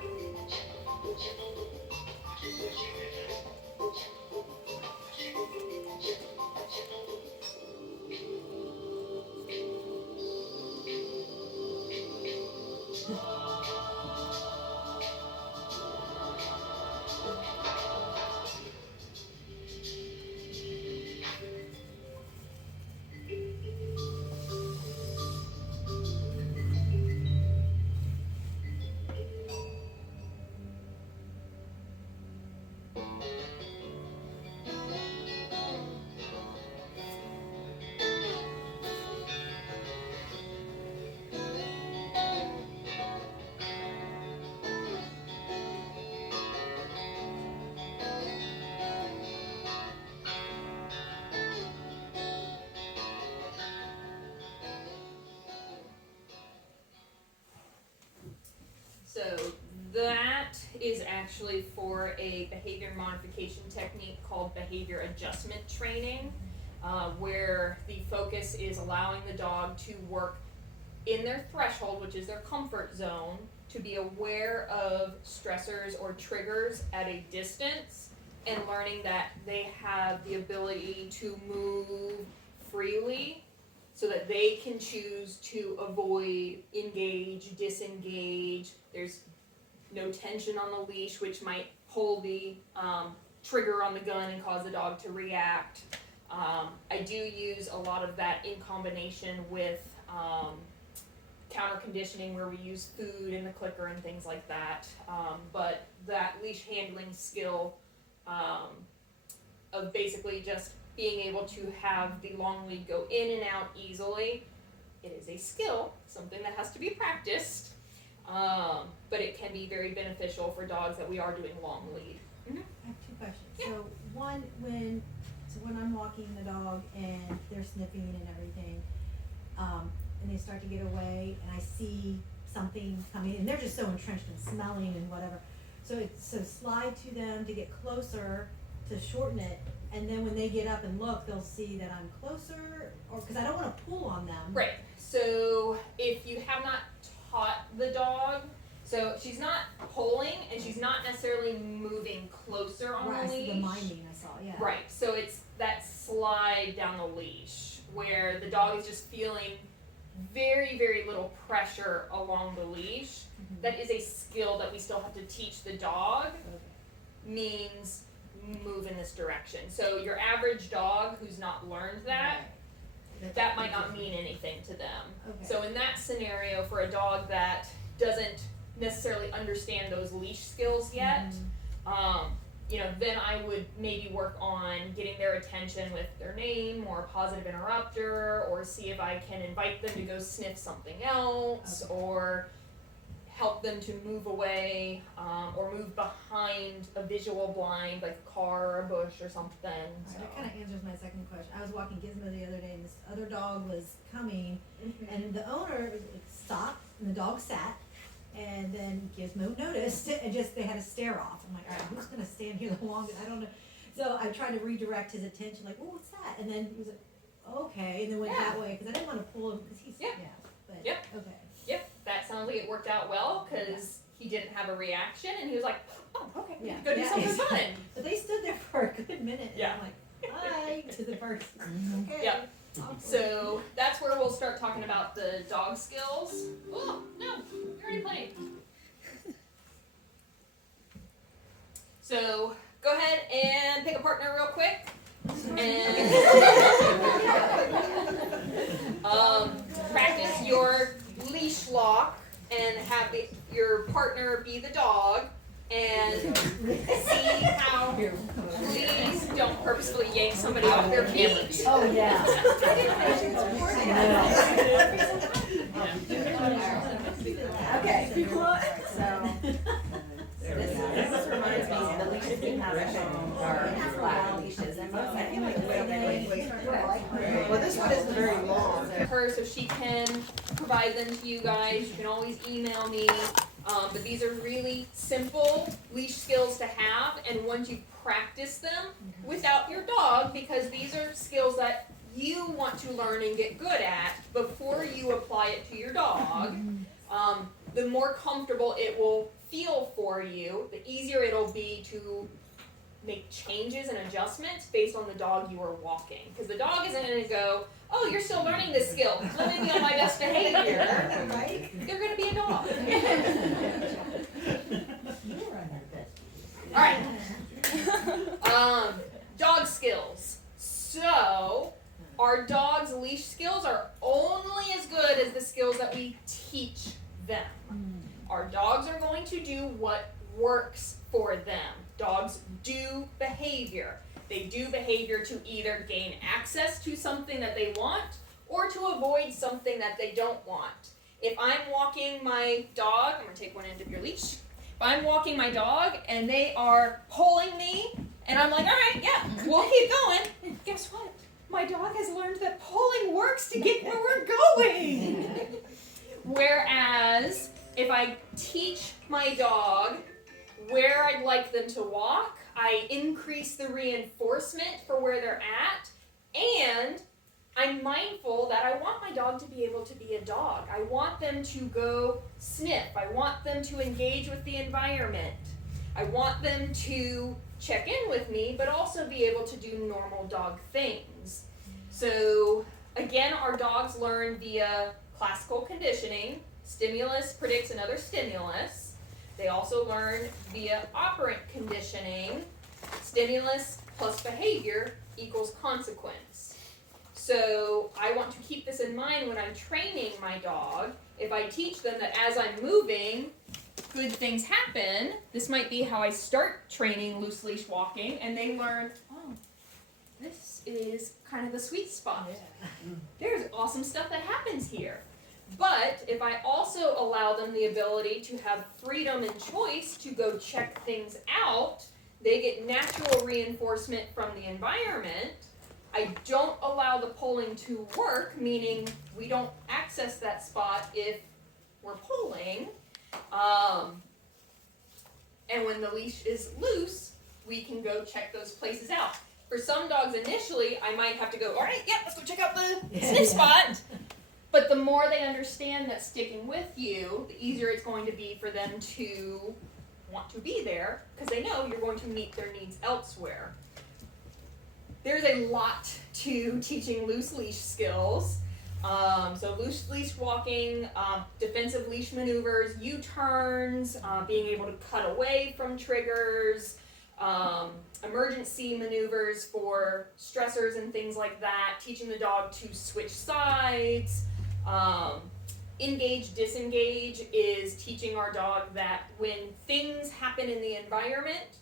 So that is actually for a behavior modification technique called behavior adjustment training, where the focus is allowing the dog to work in their threshold, which is their comfort zone, to be aware of stressors or triggers at a distance, and learning that they have the ability to move freely so that they can choose to avoid, engage, disengage. There's no tension on the leash, which might pull the trigger on the gun and cause the dog to react. I do use a lot of that in combination with counter conditioning, where we use food in the clicker and things like that. But that leash handling skill of basically just being able to have the long lead go in and out easily, it is a skill, something that has to be practiced, but it can be very beneficial for dogs that we are doing long lead. I have two questions. Yeah. So one, when I'm walking the dog and they're sniffing and everything, and they start to get away, and I see something coming, and they're just so entrenched in smelling and whatever. So slide to them to get closer to shorten it, and then when they get up and look, they'll see that I'm closer, or because I don't want to pull on them. Right. So if you have not taught the dog, so she's not pulling and she's not necessarily moving closer on Right, the leash. the minding I saw, yeah. Right. So it's that slide down the leash where the dog is just feeling very, very little pressure along the leash. Mhm. That is a skill that we still have to teach the dog. Okay. Means move in this direction. So your average dog who's not learned that, Right. that might not mean anything to them. Okay. So in that scenario, for a dog that doesn't necessarily understand those leash skills yet, then I would maybe work on getting their attention with their name or a positive interrupter, or see if I can invite them to go sniff something else, Okay. or help them to move away, or move behind a visual blind, like a car or a bush or something. Alright, that kind of answers my second question. I was walking Gizmo the other day, and this other dog was coming, and the owner stopped, and the dog sat, and then Gizmo noticed, and they had a stare off. I'm like, all right, who's gonna stand here the longest? I don't know. So I tried to redirect his attention, like, oh, what's that? And then he was like, okay, and then went that way, because I didn't want to pull him, because he's, Yeah. but, Yep. okay. Yep, that sounds like it worked out well, because he didn't have a reaction, and he was like, oh, okay, Yeah. go do Yeah. something fun. But they stood there for a good minute, and Yeah. I'm like, hi, to the person. Okay. Yep. awkward. So that's where we'll start talking about the dog skills. Oh, no, you're already playing. So go ahead and pick a partner real quick. And practice your leash lock and have your partner be the dog, and see how, please don't purposefully yank somebody off their feet. Oh, yeah. Okay, so this reminds me, the leashes we have at home are flat leashes, and most, I feel like Well, this one isn't very long. Her so she can provide them to you guys. You can always email me. But these are really simple leash skills to have, and once you practice them without your dog, because these are skills that you want to learn and get good at before you apply it to your dog, the more comfortable it will feel for you, the easier it'll be to make changes and adjustments based on the dog you are walking. Because the dog isn't going to go, oh, you're still learning this skill, let me be on my best behavior. Right? They're going to be a dog. Alright. Dog skills. So, our dog's leash skills are only as good as the skills that we teach them. Our dogs are going to do what works for them. Dogs do behavior. They do behavior to either gain access to something that they want or to avoid something that they don't want. If I'm walking my dog, I'm going to take one end of your leash. If I'm walking my dog and they are pulling me, and I'm like, all right, yeah, we'll keep going. Guess what? My dog has learned that pulling works to get where we're going. Whereas, if I teach my dog where I'd like them to walk, I increase the reinforcement for where they're at, and I'm mindful that I want my dog to be able to be a dog. I want them to go sniff. I want them to engage with the environment. I want them to check in with me, but also be able to do normal dog things. So, again, our dogs learn via classical conditioning. Stimulus predicts another stimulus. They also learn via operant conditioning. Stimulus plus behavior equals consequence. So I want to keep this in mind when I'm training my dog. If I teach them that as I'm moving, good things happen, this might be how I start training loose leash walking, and they learn, oh, this is kind of the sweet spot. There's awesome stuff that happens here. But if I also allow them the ability to have freedom and choice to go check things out, they get natural reinforcement from the environment. I don't allow the pulling to work, meaning we don't access that spot if we're pulling. And when the leash is loose, we can go check those places out. For some dogs initially, I might have to go, all right, yeah, let's go check out the sniff spot. But the more they understand that sticking with you, the easier it's going to be for them to want to be there, because they know you're going to meet their needs elsewhere. There's a lot to teaching loose leash skills. So loose leash walking, defensive leash maneuvers, U-turns, being able to cut away from triggers, emergency maneuvers for stressors and things like that, teaching the dog to switch sides. Engage, disengage is teaching our dog that when things happen in the environment,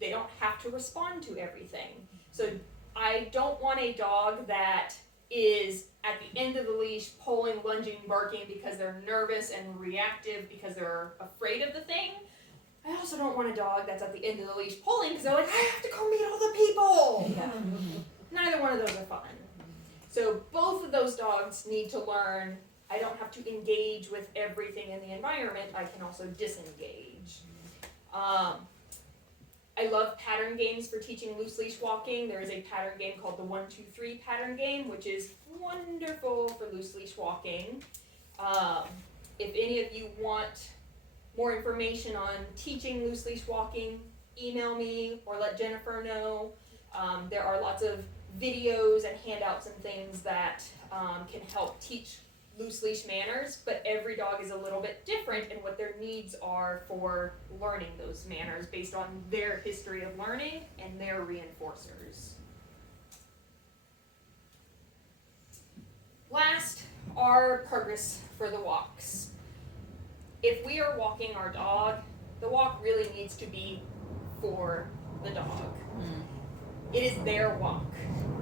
they don't have to respond to everything. So I don't want a dog that is at the end of the leash pulling, lunging, barking because they're nervous and reactive because they're afraid of the thing. I also don't want a dog that's at the end of the leash pulling because they're like, I have to go meet all the people. Yeah. Neither one of those are fun. So both of those dogs need to learn I don't have to engage with everything in the environment. I can also disengage. I love pattern games for teaching loose leash walking. There is a pattern game called the 1, 2, 3 pattern game, which is wonderful for loose leash walking. If any of you want more information on teaching loose leash walking, email me or let Jennifer know. There are lots of videos and handouts and things that can help teach loose leash manners, but every dog is a little bit different in what their needs are for learning those manners based on their history of learning and their reinforcers. Last, our purpose for the walks. If we are walking our dog, the walk really needs to be for the dog. It is their walk.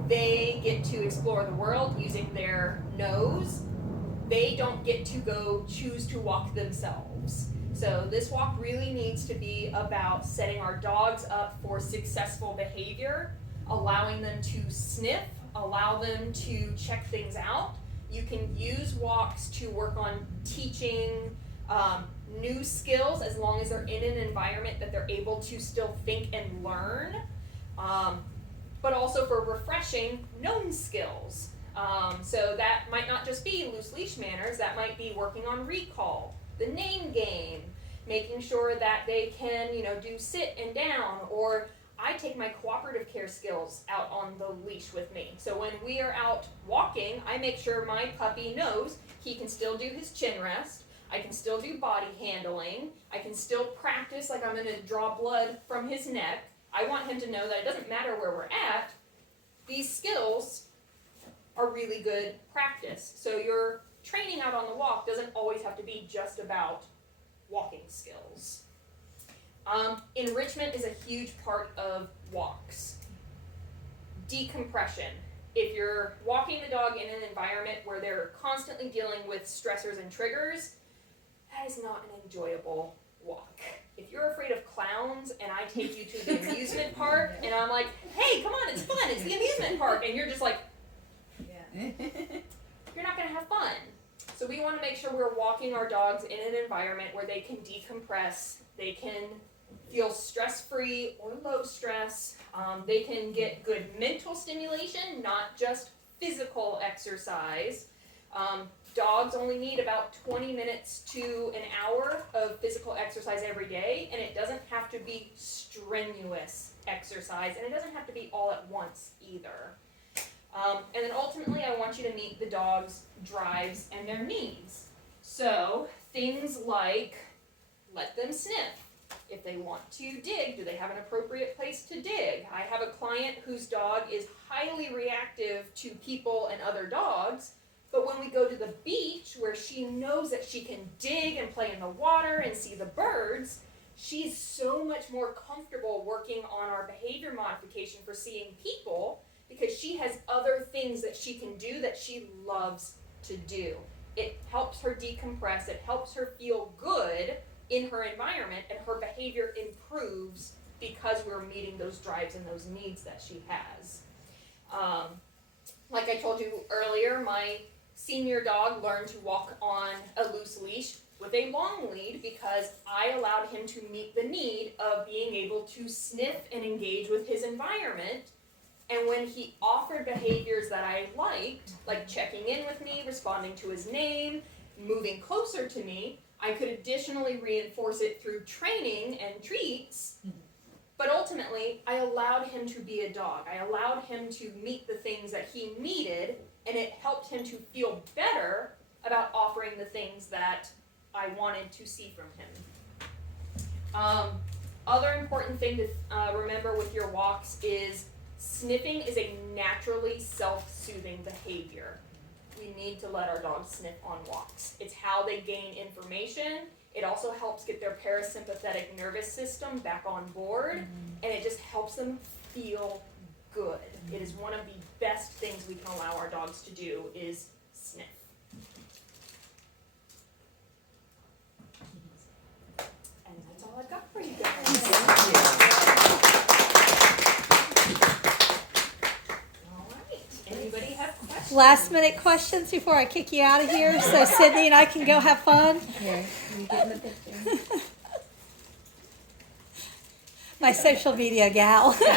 They get to explore the world using their nose. They don't get to go choose to walk themselves. So this walk really needs to be about setting our dogs up for successful behavior, allowing them to sniff, allow them to check things out. You can use walks to work on teaching new skills as long as they're in an environment that they're able to still think and learn, but also for refreshing known skills. So that might not just be loose leash manners, that might be working on recall, the name game, making sure that they can, do sit and down, or I take my cooperative care skills out on the leash with me. So when we are out walking, I make sure my puppy knows he can still do his chin rest, I can still do body handling, I can still practice like I'm gonna draw blood from his neck. I want him to know that it doesn't matter where we're at, these skills are really good practice. So your training out on the walk doesn't always have to be just about walking skills. Enrichment is a huge part of walks. Decompression. If you're walking the dog in an environment where they're constantly dealing with stressors and triggers, that is not an enjoyable walk. If you're afraid of clowns and I take you to the amusement park and I'm like, hey, come on, it's fun, it's the amusement park, and you're just like, you're not gonna have fun. So we wanna make sure we're walking our dogs in an environment where they can decompress, they can feel stress-free or low stress, they can get good mental stimulation, not just physical exercise. Dogs only need about 20 minutes to an hour of physical exercise every day, and it doesn't have to be strenuous exercise, and it doesn't have to be all at once either. And then ultimately, I want you to meet the dog's drives and their needs. So things like, let them sniff. If they want to dig, do they have an appropriate place to dig? I have a client whose dog is highly reactive to people and other dogs, but when we go to the beach where she knows that she can dig and play in the water and see the birds, she's so much more comfortable working on our behavior modification for seeing people because she has other things that she can do that she loves to do. It helps her decompress, it helps her feel good in her environment, and her behavior improves because we're meeting those drives and those needs that she has. Like I told you earlier, my senior dog learned to walk on a loose leash with a long lead because I allowed him to meet the need of being able to sniff and engage with his environment. And when he offered behaviors that I liked, like checking in with me, responding to his name, moving closer to me, I could additionally reinforce it through training and treats, but ultimately, I allowed him to be a dog. I allowed him to meet the things that he needed, and it helped him to feel better about offering the things that I wanted to see from him. Other important thing to remember with your walks is sniffing is a naturally self-soothing behavior. We need to let our dogs sniff on walks. It's how they gain information. It also helps get their parasympathetic nervous system back on board, and it just helps them feel good. It is one of the best things we can allow our dogs to do is sniff. And that's all I've got for you guys. Anybody have questions? Last minute questions before I kick you out of here so Sydney and I can go have fun. Here, you get in the picture. My social media gal. And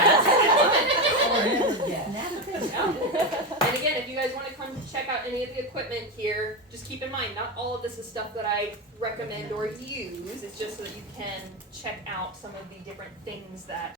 again, if you guys want to come check out any of the equipment here, just keep in mind, not all of this is stuff that I recommend or use. It's just so that you can check out some of the different things that